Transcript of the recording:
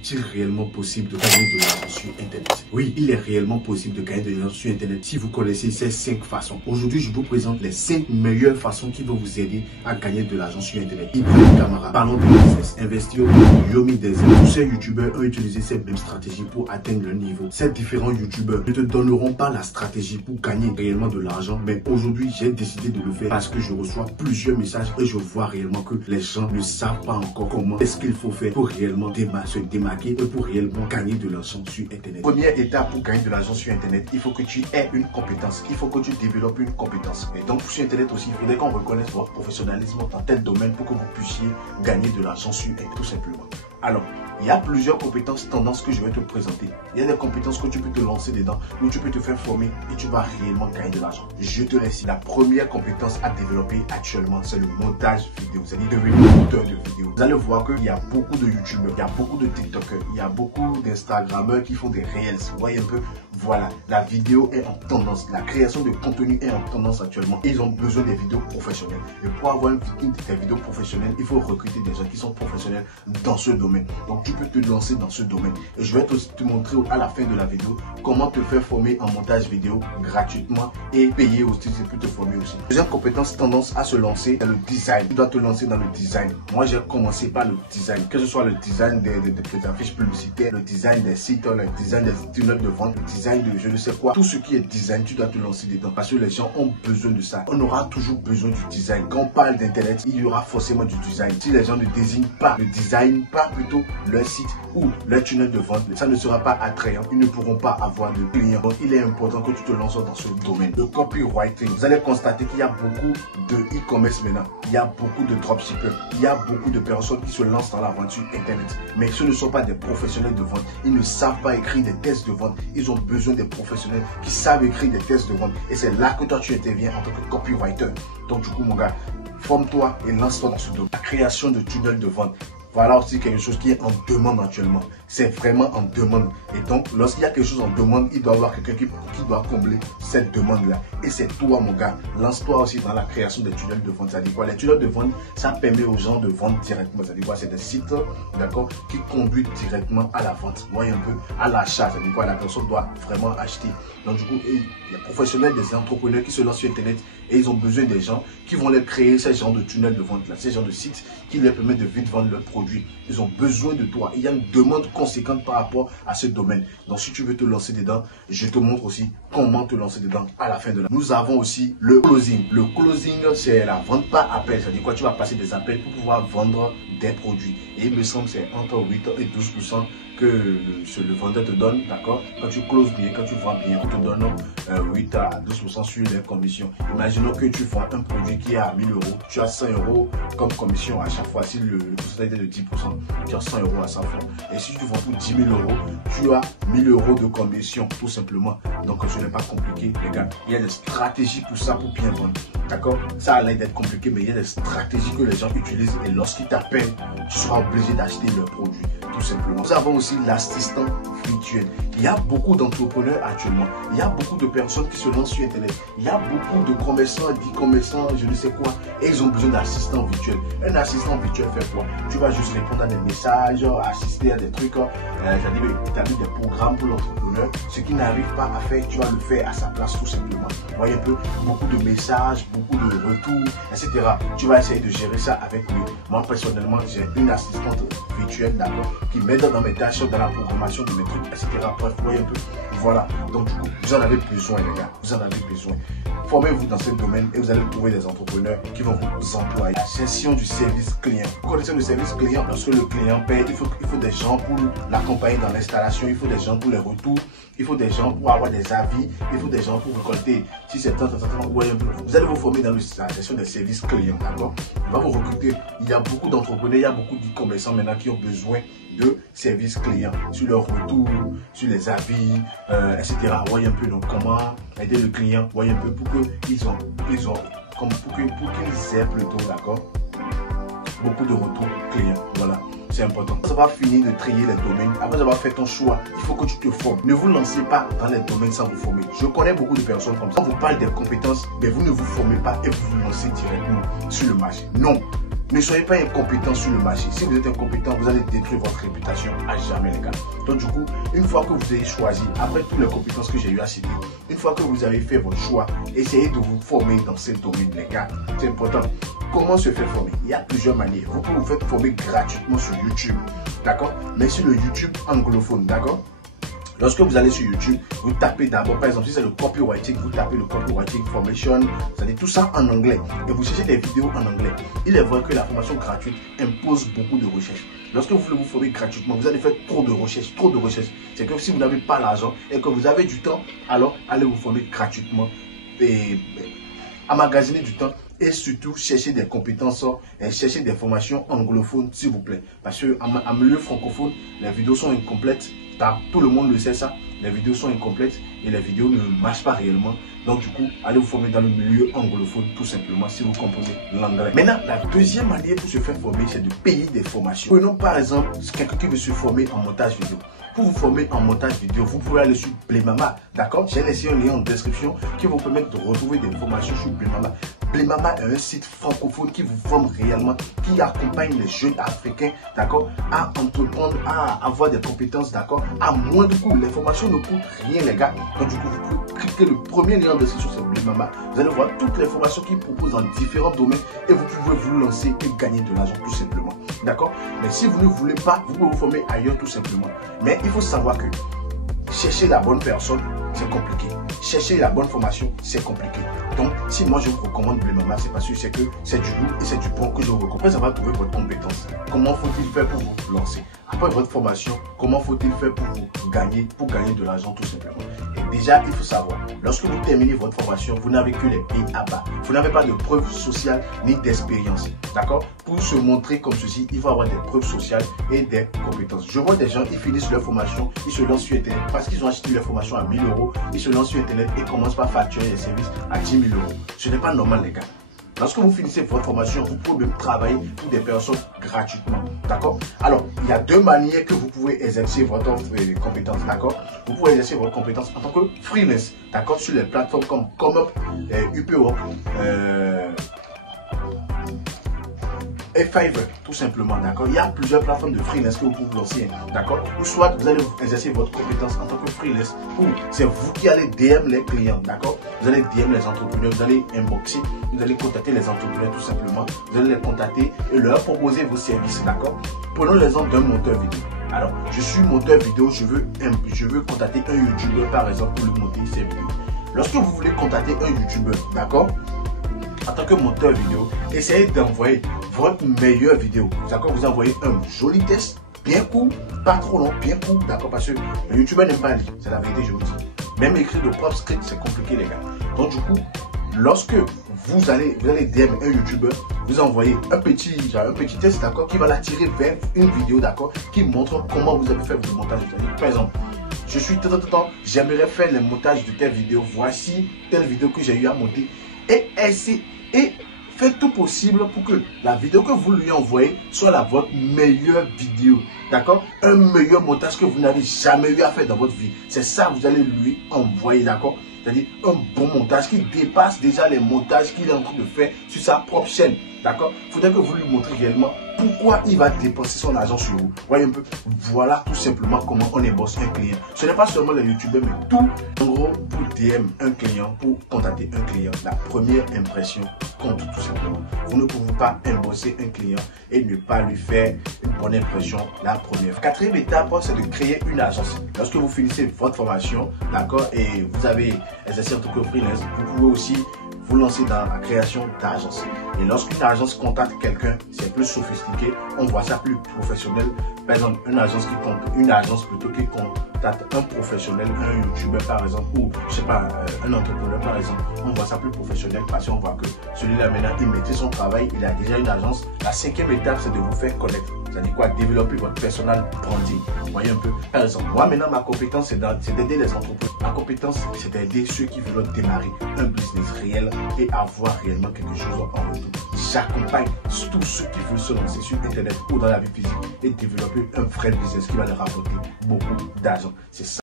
est-il réellement possible de gagner de l'argent sur Internet? Oui, il est réellement possible de gagner de l'argent sur Internet si vous connaissez ces 5 façons. Aujourd'hui, je vous présente les 5 meilleures façons qui vont vous aider à gagner de l'argent sur Internet. Ibrahim Kamara, parlons de business, investir au Yomi Desert. Tous ces youtubeurs ont utilisé ces mêmes stratégies pour atteindre leur niveau. Ces différents youtubeurs ne te donneront pas la stratégie pour gagner réellement de l'argent, mais aujourd'hui, j'ai décidé de le faire parce que je reçois plusieurs messages et je vois réellement que les gens ne savent pas encore comment est-ce qu'il faut faire pour réellement se démarquer et pour réellement gagner de l'argent sur Internet. Première étape pour gagner de l'argent sur Internet, il faut que tu aies une compétence. Il faut que tu développes une compétence. Et donc sur Internet aussi, il faudrait qu'on reconnaisse votre professionnalisme dans tel domaine pour que vous puissiez gagner de l'argent sur Internet, tout simplement. Alors, il y a plusieurs compétences tendances que je vais te présenter. Il y a des compétences que tu peux te lancer dedans, où tu peux te faire former et tu vas réellement gagner de l'argent. Je te laisse. La première compétence à développer actuellement, c'est le montage vidéo. C'est-à-dire devenir monteur de vidéos. Vous allez voir qu'il y a beaucoup de youtubeurs, il y a beaucoup de tiktokers, il y a beaucoup d'instagrammeurs qui font des reels. Vous voyez un peu, voilà, la vidéo est en tendance. La création de contenu est en tendance actuellement. Et ils ont besoin des vidéos professionnelles. Et pour avoir des vidéos professionnelles, il faut recruter des gens qui sont professionnels dans ce domaine. Donc tu peux te lancer dans ce domaine. Et je vais te montrer à la fin de la vidéo comment te faire former en montage vidéo gratuitement et payer aussi, c'est pour te former aussi. Deuxième compétence tendance à se lancer, c'est le design. Tu dois te lancer dans le design. Moi, j'ai commencé par le design. Que ce soit le design des affiches publicitaires, le design des sites, le design des tunnels de vente, le design de je ne sais quoi. Tout ce qui est design, tu dois te lancer dedans. Parce que les gens ont besoin de ça. On aura toujours besoin du design. Quand on parle d'internet, il y aura forcément du design. Si les gens ne désignent pas le design, pas plutôt leur site ou leur tunnel de vente, ça ne sera pas attrayant. Ils ne pourront pas avoir de clients. Donc il est important que tu te lances dans ce domaine. Le copywriting, vous allez constater qu'il y a beaucoup de e-commerce maintenant. Il y a beaucoup de dropshippers. Il y a beaucoup de personnes qui se lancent dans l'aventure internet. Mais ce ne sont pas des professionnels de vente. Ils ne savent pas écrire des tests de vente. Ils ont besoin des professionnels qui savent écrire des tests de vente. Et c'est là que toi tu interviens en tant que copywriter. Donc du coup mon gars, forme-toi et lance-toi dans ce domaine. La création de tunnels de vente. Voilà aussi quelque chose qui est en demande actuellement. C'est vraiment en demande. Et donc, lorsqu'il y a quelque chose en demande, il doit y avoir quelqu'un qui doit combler cette demande-là. Et c'est toi, mon gars. Lance-toi aussi dans la création des tunnels de vente. Ça dit quoi? Les tunnels de vente, ça permet aux gens de vendre directement. Ça dit quoi? C'est des sites, d'accord, qui conduisent directement à la vente. Vous voyez un peu, à l'achat. Ça dit quoi? La personne doit vraiment acheter. Donc, du coup, les professionnels, des entrepreneurs qui se lancent sur Internet et ils ont besoin des gens qui vont leur créer ces genres de tunnels de vente-là, ces genres de sites qui leur permettent de vite vendre leurs produits. Ils ont besoin de toi. Il y a une demande conséquente par rapport à ce domaine. Donc, si tu veux te lancer dedans, je te montre aussi comment te lancer dedans à la fin de la. Nous avons aussi le closing. Le closing, c'est la vente par appel. Ça veut dire quoi? Tu vas passer des appels pour pouvoir vendre des produits. Et il me semble que c'est entre 8 et 12% que le vendeur te donne, d'accord? Quand tu closes bien, quand tu vends bien, on te donne 8 à 12% sur les commissions. Imaginons que tu vends un produit qui est à 1000 euros, tu as 100 euros comme commission à chaque fois. Si le pourcentage est de 10%, tu as 100 euros à 100 francs. Et si tu vends pour 10 000 euros, tu as 1000 euros de commission, tout simplement. Donc ce n'est pas compliqué, les gars. Il y a des stratégies pour ça, pour bien vendre. D'accord? Ça a l'air d'être compliqué, mais il y a des stratégies que les gens utilisent et lorsqu'ils t'appellent, tu seras obligé d'acheter leurs produits, tout simplement. Nous avons aussi l'assistant virtuel. Il y a beaucoup d'entrepreneurs actuellement. Il y a beaucoup de personnes qui se lancent sur Internet. Il y a beaucoup de commerçants, d'e-commerçants, je ne sais quoi, et ils ont besoin d'assistants virtuels. Un assistant virtuel fait quoi? Tu vas juste répondre à des messages, assister à des trucs, c'est-à-dire établir des programmes pour l'entrepreneur. Ce qu'il n'arrive pas à faire, tu vas le faire à sa place, tout simplement. Vous voyez un peu, beaucoup de messages, beaucoup de retours, etc. Tu vas essayer de gérer ça avec lui. Moi, personnellement, j'ai une assistante virtuelle, d'accord, qui m'aide dans mes tâches, dans la programmation de mes trucs, etc. Bref, vous voyez un peu. Voilà. Donc, du coup, vous en avez besoin, les gars. Vous en avez besoin. Formez-vous dans ce domaine et vous allez trouver des entrepreneurs qui vont vous employer. La gestion du service client. Vous connaissez le service client? Lorsque le client paye, il faut des gens pour l'accompagner dans l'installation, il faut des gens pour les retours, il faut des gens pour avoir des avis, il faut des gens pour récolter. Si c'est tant, vous allez vous former dans la gestion des services clients, d'accord? On va vous recruter. Il y a beaucoup d'entrepreneurs, il y a beaucoup d'e-commerçants maintenant qui ont besoin de services clients, sur leurs retours, sur les avis, etc. Voyez un peu donc comment aider le client, voyez un peu pour qu'ils aient plutôt, d'accord, beaucoup de retours clients, voilà. C'est important. Ça va finir de trier les domaines. Après avoir fait ton choix, il faut que tu te formes. Ne vous lancez pas dans les domaines sans vous former. Je connais beaucoup de personnes comme ça. On vous parle des compétences, mais vous ne vous formez pas et vous vous lancez directement sur le marché. Non. Ne soyez pas incompétent sur le marché. Si vous êtes incompétent, vous allez détruire votre réputation à jamais, les gars. Donc du coup, une fois que vous avez choisi, après toutes les compétences que j'ai eu à citer, une fois que vous avez fait votre choix, essayez de vous former dans ce domaine, les gars. C'est important. Comment se faire former? Il y a plusieurs manières. Vous pouvez vous faire former gratuitement sur YouTube, d'accord? Mais sur le YouTube anglophone, d'accord? Lorsque vous allez sur YouTube, vous tapez d'abord, par exemple, si c'est le copywriting, vous tapez le copywriting formation, vous allez tout ça en anglais et vous cherchez des vidéos en anglais. Il est vrai que la formation gratuite impose beaucoup de recherches. Lorsque vous voulez vous former gratuitement, vous allez faire trop de recherches, trop de recherches. C'est que si vous n'avez pas l'argent et que vous avez du temps, alors allez vous former gratuitement et emmagasiner du temps. Et surtout, chercher des compétences et chercher des formations anglophones, s'il vous plaît. Parce qu'en milieu francophone, les vidéos sont incomplètes. Tout le monde le sait ça. Les vidéos sont incomplètes et les vidéos ne marchent pas réellement. Donc du coup, allez vous former dans le milieu anglophone tout simplement si vous comprenez l'anglais. Maintenant, la deuxième manière pour se faire former, c'est de payer des formations. Prenons par exemple quelqu'un qui veut se former en montage vidéo. Pour vous former en montage vidéo, vous pouvez aller sur Playmama, d'accord? J'ai laissé un lien en description qui vous permet de retrouver des formations sur Playmama. Playmama est un site francophone qui vous forme réellement, qui accompagne les jeunes africains, d'accord, à entreprendre, à avoir des compétences, d'accord, à moins de coûts. Les formations ne coûtent rien, les gars. Donc du coup, vous pouvez cliquer le premier lien en description sur Playmama. Vous allez voir toutes les formations qu'ils proposent dans différents domaines et vous pouvez vous lancer et gagner de l'argent tout simplement, d'accord. Mais si vous ne voulez pas, vous pouvez vous former ailleurs tout simplement. Mais il faut savoir que chercher la bonne personne, c'est compliqué. Chercher la bonne formation, c'est compliqué. Donc, si moi je vous recommande Playmama, c'est parce que c'est du lourd et c'est du bon que je vous recommande. Après, ça va trouver votre compétence. Comment faut-il faire pour vous lancer? Après votre formation, comment faut-il faire pour vous gagner, de l'argent tout simplement? Et déjà, il faut savoir, lorsque vous terminez votre formation, vous n'avez que les pays à bas. Vous n'avez pas de preuves sociales ni d'expérience. D'accord? Pour se montrer comme ceci, il faut avoir des preuves sociales et des compétences. Je vois des gens, ils finissent leur formation, ils se lancent sur Internet parce qu'ils ont acheté leur formation à 1000 €. Ils se lancent sur Internet et commencent par facturer les services à 10 000 €. Ce n'est pas normal, les gars. Lorsque vous finissez votre formation, vous pouvez même travailler pour des personnes gratuitement. D'accord? Alors, il y a deux manières que vous pouvez exercer votre compétence. D'accord? Vous pouvez exercer votre compétence en tant que freelance. D'accord? Sur les plateformes comme ComeUp, Upwork, et Fiverr, tout simplement, d'accord. Il y a plusieurs plateformes de freelance que vous pouvez lancer, d'accord. Ou soit vous allez exercer votre compétence en tant que freelance, ou c'est vous qui allez DM les clients, d'accord. Vous allez DM les entrepreneurs, vous allez inboxer, vous allez contacter les entrepreneurs tout simplement. Vous allez les contacter et leur proposer vos services, d'accord. Prenons l'exemple d'un monteur vidéo. Alors, je suis monteur vidéo, je veux contacter un YouTuber par exemple pour lui monter ses vidéos. Lorsque vous voulez contacter un YouTuber, d'accord, en tant que monteur vidéo, essayez d'envoyer votre meilleure vidéo. D'accord, vous envoyez un joli test, bien court, pas trop long, bien court, d'accord, parce que le YouTuber n'aime pas lire, c'est la vérité, je vous dis. Même écrire de propres scripts, c'est compliqué, les gars. Donc, du coup, lorsque vous allez DM un YouTuber, vous envoyez un petit test, d'accord, qui va l'attirer vers une vidéo, d'accord, qui montre comment vous avez fait votre montage. Par exemple, je suis j'aimerais faire le montage de telle vidéo, voici telle vidéo que j'ai eu à monter. Et faites tout possible pour que la vidéo que vous lui envoyez soit votre meilleure vidéo. D'accord? Un meilleur montage que vous n'avez jamais eu à faire dans votre vie. C'est ça que vous allez lui envoyer, d'accord? C'est-à-dire un bon montage qui dépasse déjà les montages qu'il est en train de faire sur sa propre chaîne. D'accord? Il faudrait que vous lui montrez réellement pourquoi il va dépenser son argent sur vous. Voyez un peu. Voilà tout simplement comment on ébosse un client. Ce n'est pas seulement les youtubeurs, mais tout. En gros, pour DM un client, pour contacter un client, la première impression compte tout simplement. Vous ne pouvez pas embosser un client et ne pas lui faire une bonne impression la première. Quatrième étape, c'est de créer une agence. Lorsque vous finissez votre formation, d'accord, et vous avez exercé en tant que freelance, vous pouvez aussi vous lancer dans la création d'agences. Et lorsqu'une agence contacte quelqu'un, c'est plus sophistiqué, on voit ça plus professionnel. Par exemple, une agence plutôt qui contacte un professionnel, un youtubeur par exemple, ou je sais pas, un entrepreneur par exemple, on voit ça plus professionnel parce qu'on voit que celui-là maintenant il maîtrise son travail, il a déjà une agence. La cinquième étape, c'est de vous faire connaître. C'est-à-dire quoi? Développer votre personal branding. Vous voyez un peu. Par exemple, moi maintenant ma compétence c'est d'aider les entrepreneurs. Ma compétence c'est d'aider ceux qui veulent démarrer un business réel et avoir réellement quelque chose en retour. J'accompagne tous ceux qui veulent se lancer sur Internet ou dans la vie physique et développer un vrai business qui va leur rapporter beaucoup d'argent. C'est ça.